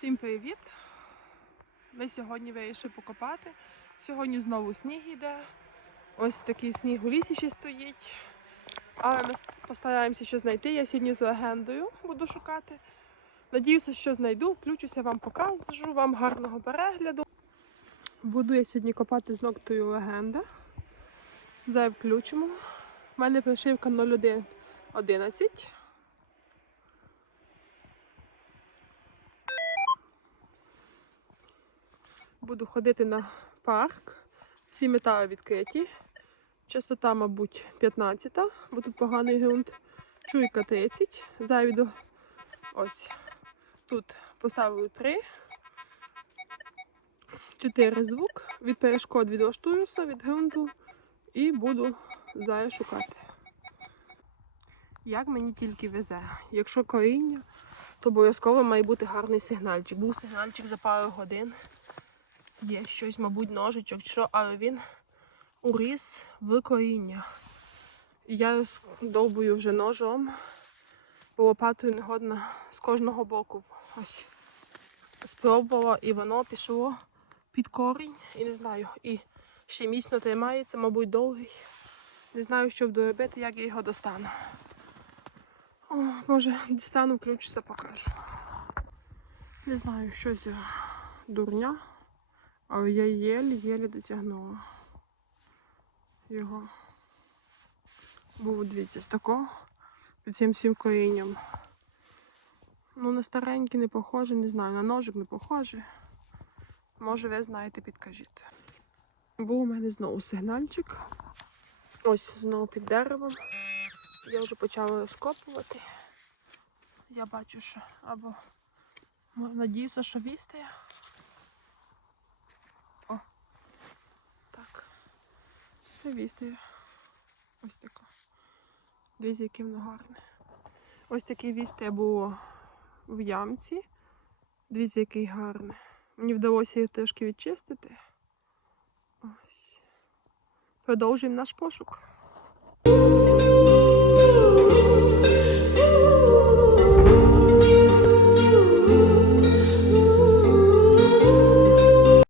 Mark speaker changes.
Speaker 1: Всім привіт! Ми сьогодні вирішили покопати. Сьогодні знову сніг йде. Ось такий сніг у лісі ще стоїть. Але ми постараємося щось знайти. Я сьогодні з легендою буду шукати. Надіюся, що знайду, включуся, вам покажу, вам гарного перегляду. Буду я сьогодні копати з ногтою легенда. Зараз включимо. У мене пришивка 0111. Буду ходити на парк. Всі метали відкриті. Частота, мабуть, 15, бо тут поганий ґрунт. Чуйка 30. Завіду ось. Тут поставили 3. 4 звук. Від перешкод відлаштуюся від ґрунту і буду зараз шукати. Як мені тільки везе. Якщо коріння, то обов'язково має бути гарний сигнальчик. Був сигнальчик за пару годин. Є щось, мабуть, ножичок, що, але він уріс в коріння. Я його довбую вже ножом, бо лопатою не годна з кожного боку. Ось спробувала, і воно пішло під корінь. І не знаю, і ще міцно тримається, мабуть, довгий. Не знаю, що буду робити, як я його достану. О, може, дістану, включуся, покажу. Не знаю, що за дурня. Але я єлі-єлі дотягнула його. Був, дивіться, з такого під цим всім корінням. Ну, на старенький не похоже, не знаю, на ножик не похоже. Може, ви знаєте, підкажіть. Був у мене знову сигнальчик. Ось знову під деревом. Я вже почала розкопувати. Я бачу, що або надіюся, що вістає. Це. Ось таке. Дивіться, яке воно гарне. Ось таке вісте було в ямці. Дивіться, який гарний. Мені вдалося його трошки відчистити. Ось. Продовжуємо наш пошук.